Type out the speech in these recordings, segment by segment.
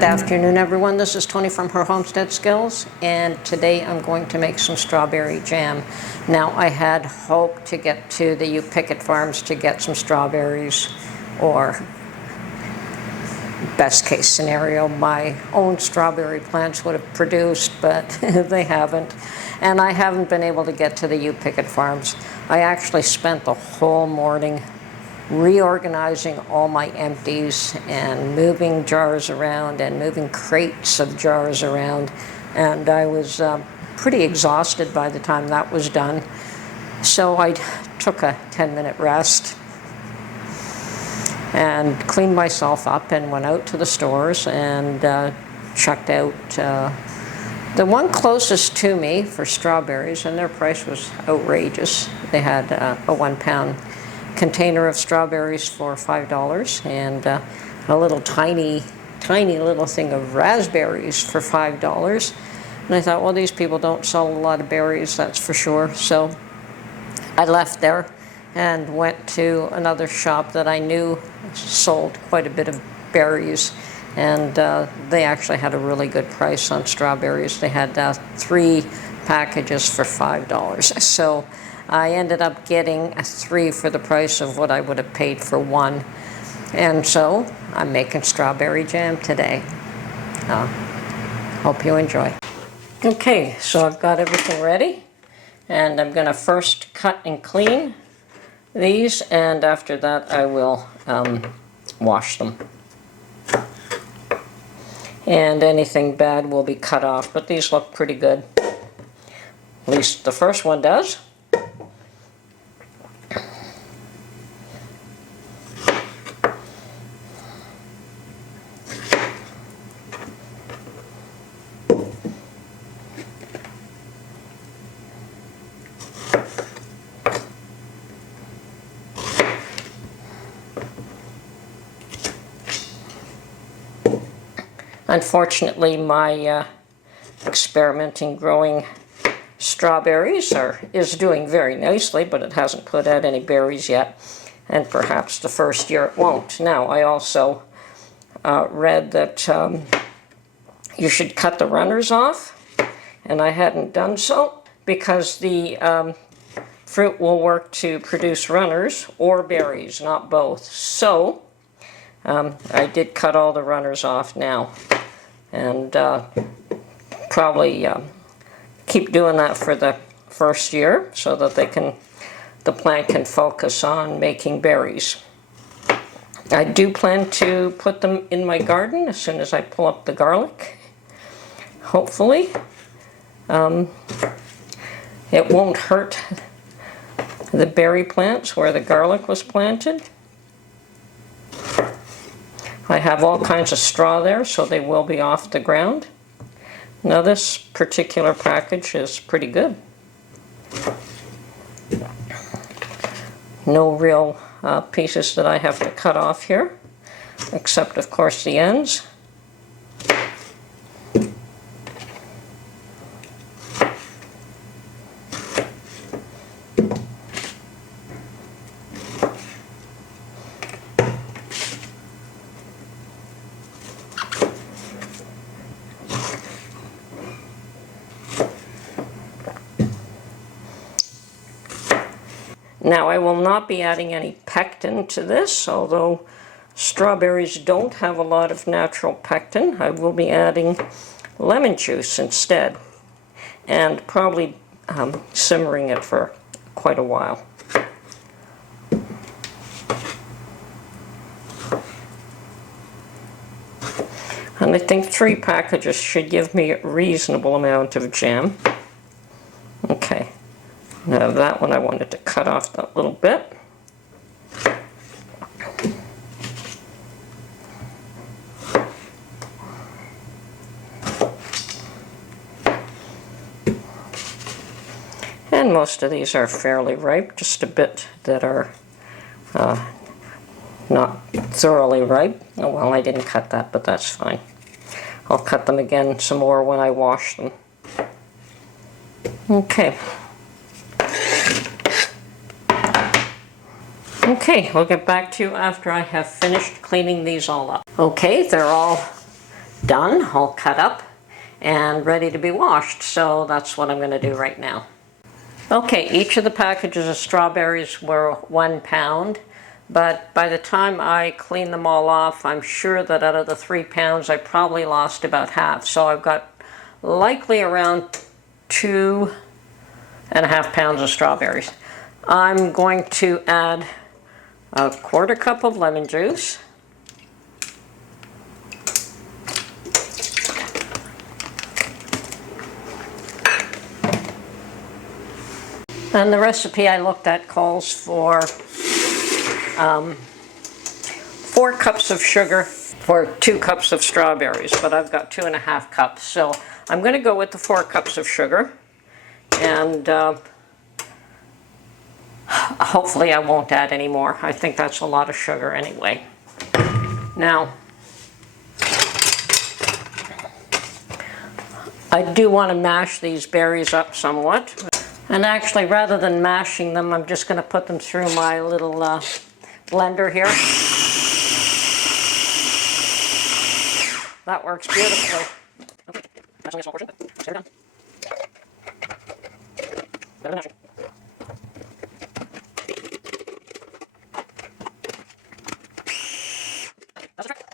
Good afternoon, everyone. This is Tony from her Homestead Skills, and today I'm going to make some strawberry jam. Now, I had hoped to get to the U Pickett Farms to get some strawberries, or best case scenario, my own strawberry plants would have produced, but they haven't. And I haven't been able to get to the U Pickett Farms. I actually spent the whole morning reorganizing all my empties and moving jars around and moving crates of jars around, and I was pretty exhausted by the time that was done. So I took a 10-minute rest and cleaned myself up and went out to the stores and checked out the one closest to me for strawberries, and their price was outrageous. They had a 1-pound container of strawberries for $5 and a little tiny little thing of raspberries for $5. And I thought, well, these people don't sell a lot of berries, that's for sure. So I left there and went to another shop that I knew sold quite a bit of berries, and they actually had a really good price on strawberries. They had 3 packages for $5. So I ended up getting 3 for the price of what I would have paid for 1. And so I'm making strawberry jam today. Hope you enjoy. Okay, so I've got everything ready, and I'm going to first cut and clean these, and after that I will wash them. And anything bad will be cut off, but these look pretty good. At least the first one does. Unfortunately, my experiment in growing strawberries is doing very nicely, but it hasn't put out any berries yet, and perhaps the first year it won't. Now, I also read that you should cut the runners off, and I hadn't done so because the fruit will work to produce runners or berries, not both. So I did cut all the runners off now, and probably keep doing that for the first year so that the plant can focus on making berries. I do plan to put them in my garden as soon as I pull up the garlic, hopefully. It won't hurt the berry plants where the garlic was planted. I have all kinds of straw there, so they will be off the ground. Now, this particular package is pretty good. No real pieces that I have to cut off here, except, of course, the ends. Now, I will not be adding any pectin to this, although strawberries don't have a lot of natural pectin. I will be adding lemon juice instead, and probably simmering it for quite a while. And I think 3 packages should give me a reasonable amount of jam. Okay. Now that one I wanted to cut off that little bit. And most of these are fairly ripe, just a bit that are not thoroughly ripe. Oh well, I didn't cut that, but that's fine. I'll cut them again some more when I wash them. Okay. Okay, we'll get back to you after I have finished cleaning these all up. Okay, they're all done, all cut up and ready to be washed. So that's what I'm going to do right now. Okay, each of the packages of strawberries were 1 pound, but by the time I cleaned them all off, I'm sure that out of the 3 pounds, I probably lost about half. So I've got likely around 2.5 pounds of strawberries. I'm going to add a 1/4 cup of lemon juice. And the recipe I looked at calls for 4 cups of sugar for 2 cups of strawberries, but I've got 2.5 cups. So I'm going to go with the 4 cups of sugar, and hopefully I won't add any more. I think that's a lot of sugar anyway. Now, I do want to mash these berries up somewhat. And actually, rather than mashing them, I'm just going to put them through my little blender here. That works beautifully. Okay, that's only a small portion, but it's done. Better than mashing. That's the trick.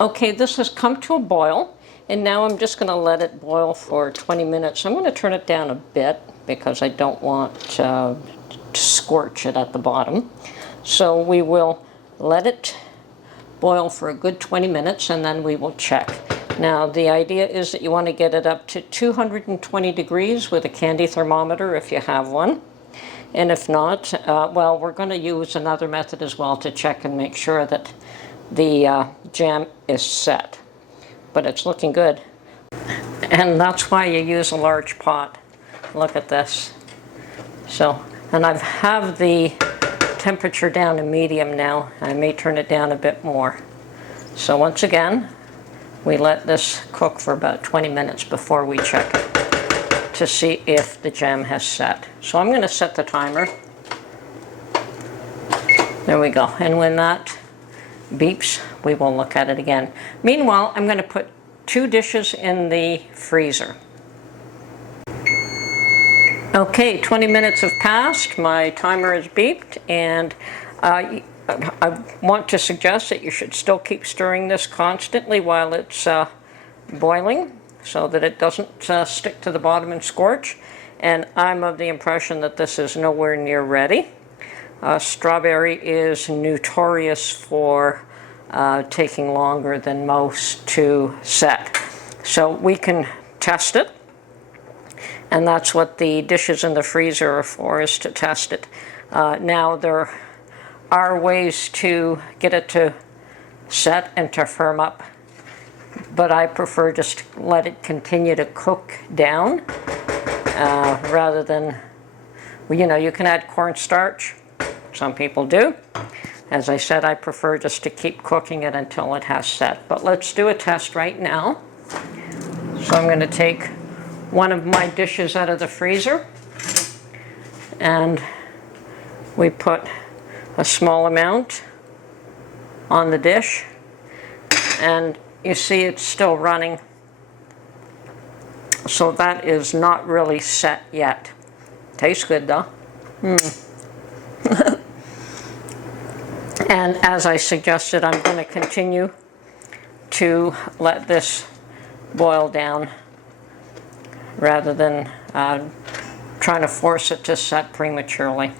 Okay, this has come to a boil, and now I'm just going to let it boil for 20 minutes. I'm going to turn it down a bit because I don't want to scorch it at the bottom. So we will let it boil for a good 20 minutes, and then we will check. Now, the idea is that you want to get it up to 220 degrees with a candy thermometer if you have one. And if not, well, we're going to use another method as well to check and make sure that the jam is set, but it's looking good. And that's why you use a large pot. Look at this. So, and I have the temperature down to medium now. I may turn it down a bit more. So once again, we let this cook for about 20 minutes before we check it to see if the jam has set. So I'm going to set the timer. There we go. And when that beeps, we will look at it again. Meanwhile, I'm going to put 2 dishes in the freezer. Okay, 20 minutes have passed. My timer has beeped, and I want to suggest that you should still keep stirring this constantly while it's boiling so that it doesn't stick to the bottom and scorch. And I'm of the impression that this is nowhere near ready. Strawberry is notorious for taking longer than most to set. So we can test it, and that's what the dishes in the freezer are for, is to test it. Now, there are ways to get it to set and to firm up, but I prefer just let it continue to cook down rather than, you know, you can add cornstarch. Some people do. As I said, I prefer just to keep cooking it until it has set. But let's do a test right now. So I'm going to take one of my dishes out of the freezer, and we put a small amount on the dish, and you see it's still running. So that is not really set yet. Tastes good though. And as I suggested, I'm going to continue to let this boil down rather than trying to force it to set prematurely.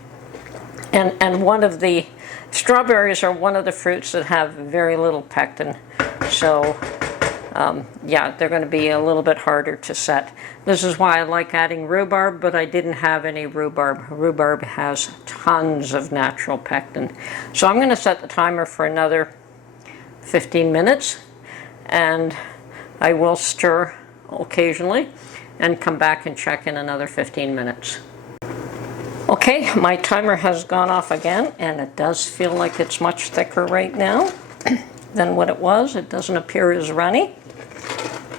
And one of the strawberries are one of the fruits that have very little pectin, so yeah, they're going to be a little bit harder to set. This is why I like adding rhubarb, but I didn't have any rhubarb. Rhubarb has tons of natural pectin. So I'm going to set the timer for another 15 minutes, and I will stir occasionally and come back and check in another 15 minutes. Okay, my timer has gone off again, and it does feel like it's much thicker right now than what it was. It doesn't appear as runny.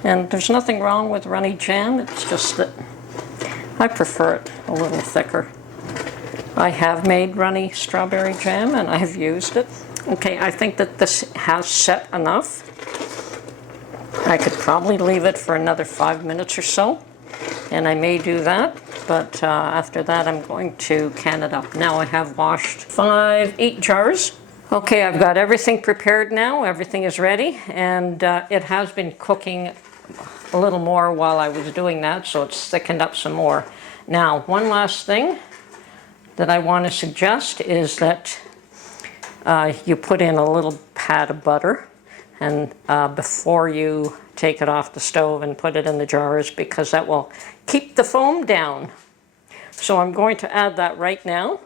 And there's nothing wrong with runny jam, it's just that I prefer it a little thicker. I have made runny strawberry jam and I have used it. Okay, I think that this has set enough. I could probably leave it for another 5 minutes or so, and I may do that, but after that I'm going to can it up. Now I have washed 8 jars. Okay, I've got everything prepared now, everything is ready, and it has been cooking a little more while I was doing that, so it's thickened up some more. Now, one last thing that I want to suggest is that you put in a little pat of butter and before you take it off the stove and put it in the jars, because that will keep the foam down. So I'm going to add that right now.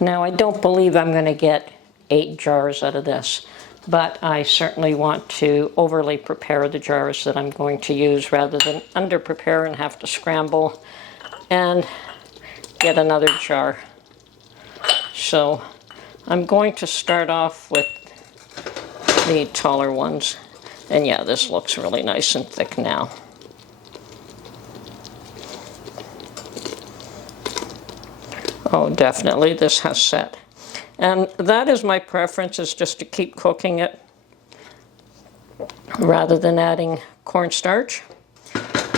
Now I don't believe I'm going to get 8 jars out of this, but I certainly want to overly prepare the jars that I'm going to use rather than under prepare and have to scramble and get another jar. So I'm going to start off with the taller ones. And yeah, this looks really nice and thick now. Oh, definitely this has set. And that is my preference, is just to keep cooking it rather than adding cornstarch.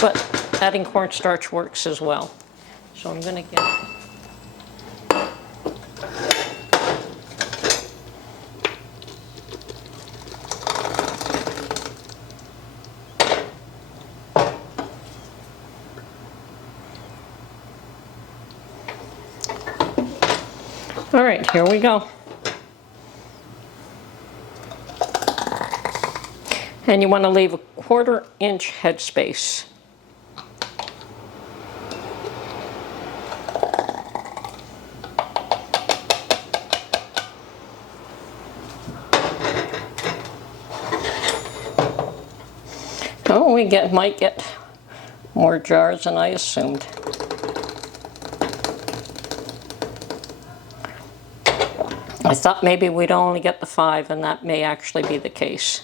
But adding cornstarch works as well. So I'm going to get... All right, here we go. And you want to leave a 1/4 inch headspace. Oh, we might get more jars than I assumed. I thought maybe we'd only get the 5, and that may actually be the case.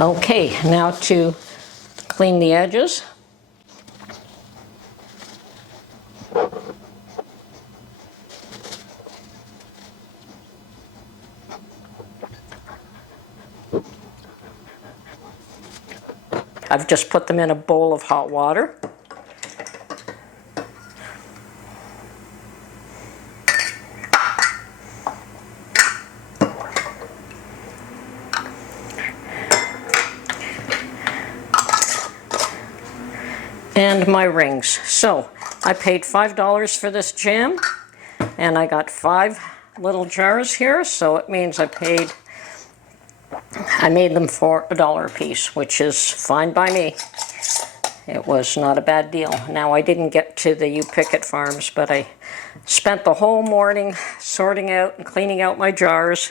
Okay, now to clean the edges. I've just put them in a bowl of hot water. And my rings. So I paid $5 for this jam, and I got 5 little jars here, so it means I made them for $1 a piece, which is fine by me. It was not a bad deal. Now, I didn't get to the You Pick It farms, but I spent the whole morning sorting out and cleaning out my jars,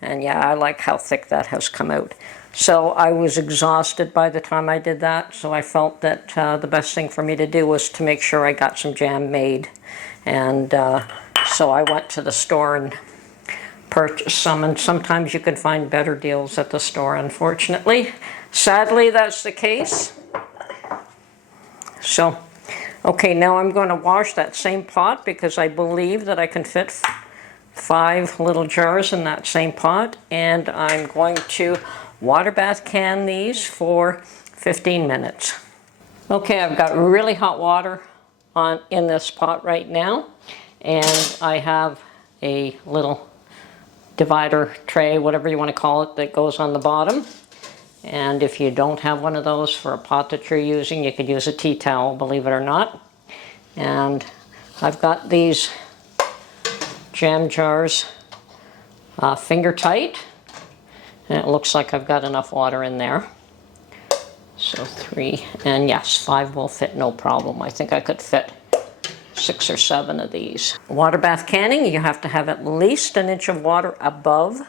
and yeah, I like how thick that has come out. So I was exhausted by the time I did that, so I felt that the best thing for me to do was to make sure I got some jam made. And so I went to the store and purchased some, and sometimes you could find better deals at the store, unfortunately. Sadly, that's the case. So, okay, now I'm going to wash that same pot because I believe that I can fit 5 little jars in that same pot, and I'm going to water bath can these for 15 minutes. Okay, I've got really hot water in this pot right now, and I have a little divider tray, whatever you want to call it, that goes on the bottom. And if you don't have one of those for a pot that you're using, you could use a tea towel, believe it or not. And I've got these jam jars finger tight, and it looks like I've got enough water in there. So 3, and yes, 5 will fit no problem. I think I could fit 6 or 7 of these. Water bath canning, you have to have at least 1 inch of water above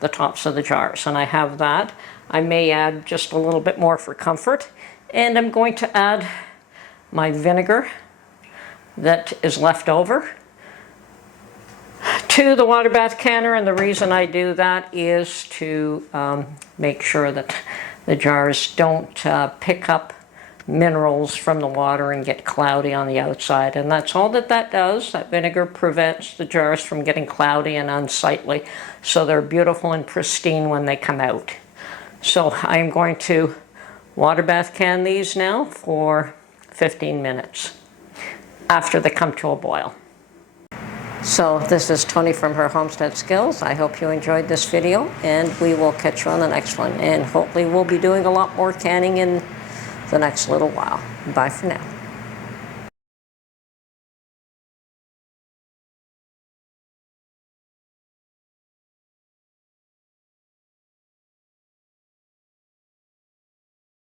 the tops of the jars, and I have that. I may add just a little bit more for comfort, and I'm going to add my vinegar that is left over to the water bath canner, and the reason I do that is to make sure that the jars don't pick up minerals from the water and get cloudy on the outside. And that's all that does. That vinegar prevents the jars from getting cloudy and unsightly, so they're beautiful and pristine when they come out. So I'm going to water bath can these now for 15 minutes after they come to a boil. So this is Tony from her Homestead Skills. I hope you enjoyed this video, and we will catch you on the next one. And hopefully we'll be doing a lot more canning in the next little while. Bye for now.